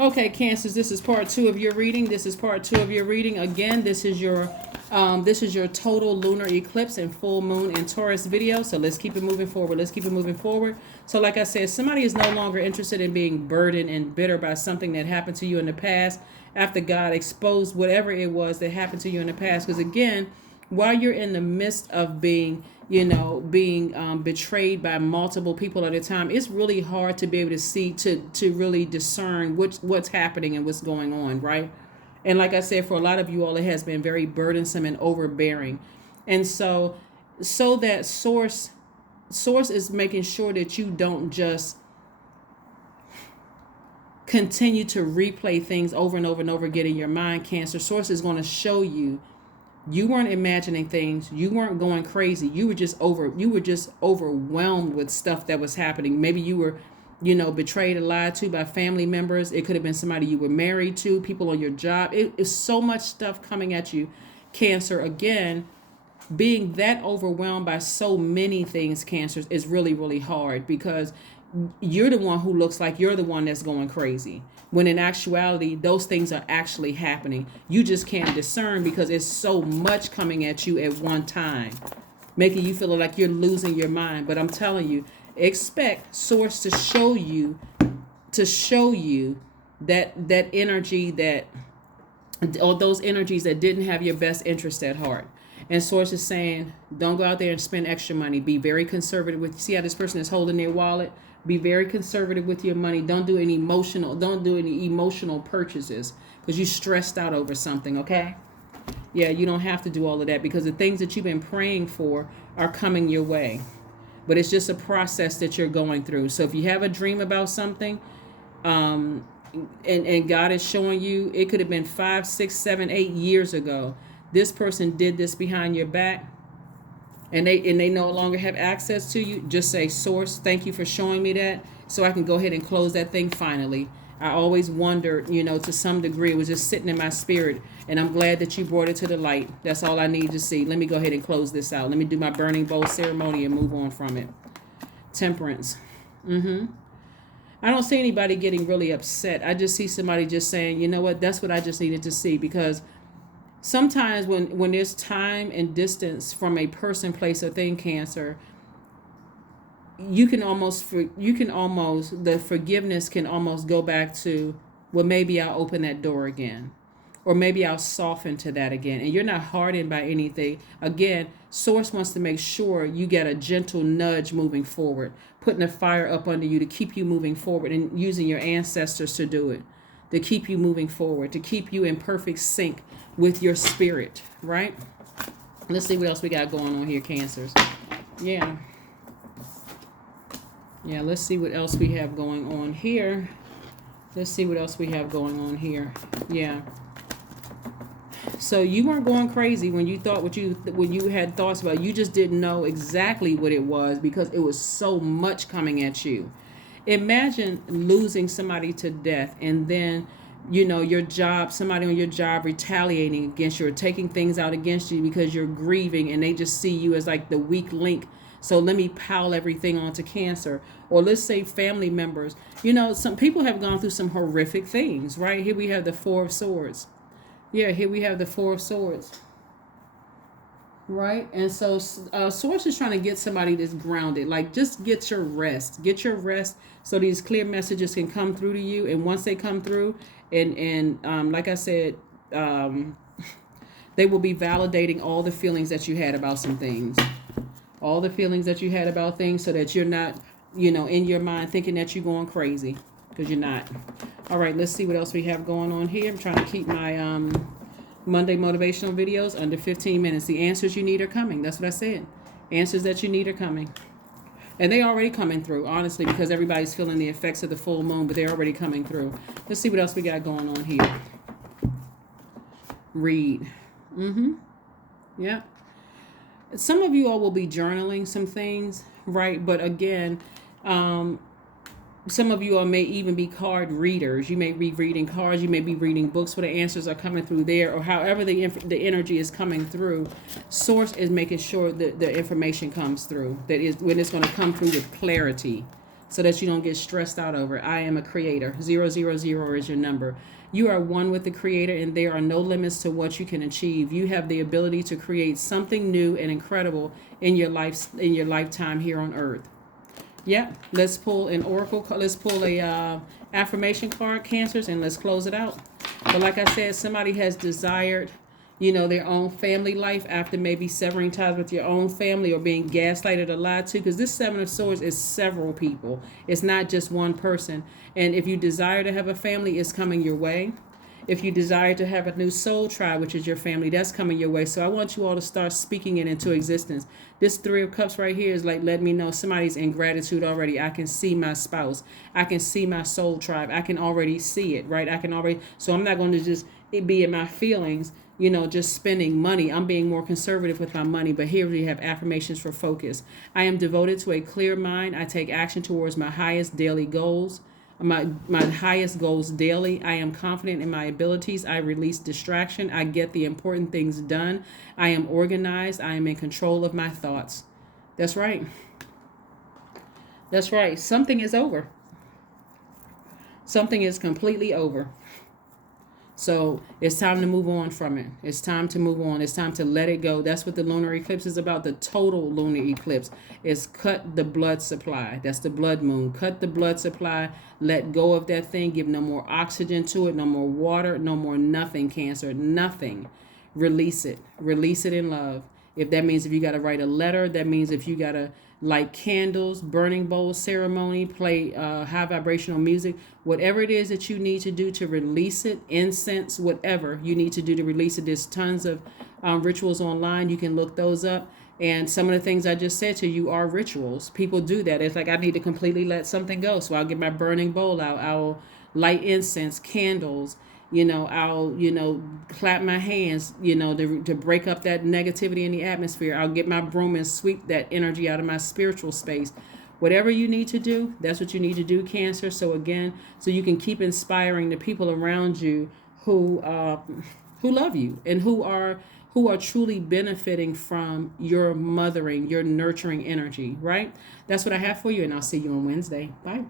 Okay, Cancers, this is part two of your reading. This is part two of your reading. Again, this is your total lunar eclipse and full moon and Taurus video. So let's keep it moving forward. Let's keep it moving forward. So like I said, somebody is no longer interested in being burdened and bitter by something that happened to you in the past after God exposed whatever it was that happened to you in the past. Because again, while you're in the midst of being being betrayed by multiple people at a time, it's really hard to be able to see, to really discern what's happening and what's going on, right? And like I said, for a lot of you all, it has been very burdensome and overbearing. And so that source is making sure that you don't just continue to replay things over and over and over again in your mind. Cancer Source is going to show you, you weren't imagining things, you weren't going crazy, you were just overwhelmed with stuff that was happening. Maybe you were betrayed and lied to by family members. It could have been somebody you were married to, people on your job. It is so much stuff coming at you, Cancer. Again, being that overwhelmed by so many things, Cancers, is really, really hard, because you're the one who looks like you're the one that's going crazy, when in actuality those things are actually happening. You just can't discern because it's so much coming at you at one time, making you feel like you're losing your mind. But I'm telling you, expect Source to show you that energy, that, or those energies that didn't have your best interest at heart. And Source is saying, don't go out there and spend extra money. Be very conservative with, see how this person is holding their wallet? Be very conservative with your money. Don't do any emotional purchases because you stressed out over something, okay? Yeah, you don't have to do all of that, because the things that you've been praying for are coming your way. But it's just a process that you're going through. So if you have a dream about something, and God is showing you, it could have been 5, 6, 7, 8 years ago. This person did this behind your back, and they no longer have access to you. Just say, Source, thank you for showing me that, so I can go ahead and close that thing finally. I always wondered, to some degree, it was just sitting in my spirit, and I'm glad that you brought it to the light. That's all I need to see. Let me go ahead and close this out. Let me do my burning bowl ceremony and move on from it. Temperance. I don't see anybody getting really upset. I just see somebody just saying, you know what, that's what I just needed to see. Because sometimes when there's time and distance from a person, place, or thing, Cancer, the forgiveness can almost go back to, well, maybe I'll open that door again, or maybe I'll soften to that again. And you're not hardened by anything. Again, Source wants to make sure you get a gentle nudge moving forward, putting a fire up under you to keep you moving forward, and using your ancestors to do it, to keep you moving forward, to keep you in perfect sync with your spirit, right? Let's see what else we got going on here, Cancers. Yeah, let's see what else we have going on here. Yeah. So you weren't going crazy when you thought when you had thoughts about it. You just didn't know exactly what it was, because it was so much coming at you. Imagine losing somebody to death, and then your job, somebody on your job retaliating against you or taking things out against you because you're grieving, and they just see you as like the weak link. So let me pile everything onto Cancer. Or let's say family members. Some people have gone through some horrific things, right? Here we have the Four of Swords. Yeah, here we have the Four of Swords. Right? And so Source is trying to get somebody that's grounded. Like, just get your rest. Get your rest so these clear messages can come through to you. And once they come through, and like I said, they will be validating all the feelings that you had about some things. All the feelings that you had about things, so that you're not, in your mind thinking that you're going crazy, because you're not. All right, let's see what else we have going on here. I'm trying to keep my Monday motivational videos under 15 minutes. The answers you need are coming. That's what I said. Answers that you need are coming. And they already coming through, honestly, because everybody's feeling the effects of the full moon, but they're already coming through. Let's see what else we got going on here. Read. Yeah. Some of you all will be journaling some things, right? But again, some of you all may even be card readers. You may be reading cards. You may be reading books where the answers are coming through there, or however the energy is coming through. Source is making sure that the information comes through. That is when it's going to come through with clarity. so that you don't get stressed out over it. I am a creator. 000 is your number. You are one with the creator, and there are no limits to what you can achieve. You have the ability to create something new and incredible in your lifetime here on earth. Yeah, let's pull an oracle. Let's pull a affirmation card, Cancers, and let's close it out. But like I said, somebody has desired, their own family life after maybe severing ties with your own family or being gaslighted or lied to. Because this Seven of Swords is several people. It's not just one person. And if you desire to have a family, it's coming your way. If you desire to have a new soul tribe, which is your family, that's coming your way. So I want you all to start speaking it into existence. This Three of Cups right here is like letting me know somebody's in gratitude already. I can see my spouse. I can see my soul tribe. I can already see it, right? So I'm not going to just be in my feelings, just spending money. I'm being more conservative with my money. But here we have affirmations for focus. I am devoted to a clear mind. I take action towards my highest daily goals. My highest goals daily. I am confident in my abilities. I release distraction. I get the important things done. I am organized. I am in control of my thoughts. That's right. That's right. Something is over. Something is completely over. So it's time to move on from it. It's time to move on. It's time to let it go. That's what the lunar eclipse is about. The total lunar eclipse is cut the blood supply. That's the blood moon. Cut the blood supply. Let go of that thing. Give no more oxygen to it. No more water. No more nothing, Cancer. Nothing. Release it. Release it in love. If that means if you got to write a letter, that means if you got to light candles, burning bowl ceremony, play high vibrational music, whatever it is that you need to do to release it, incense, whatever you need to do to release it. There's tons of rituals online. You can look those up. And some of the things I just said to you are rituals. People do that. It's like I need to completely let something go. So I'll get my burning bowl out. I'll light incense, candles. I'll, clap my hands, to break up that negativity in the atmosphere. I'll get my broom and sweep that energy out of my spiritual space. Whatever you need to do, that's what you need to do, Cancer. So again, so you can keep inspiring the people around you who love you and who are truly benefiting from your mothering, your nurturing energy, right? That's what I have for you, and I'll see you on Wednesday. Bye.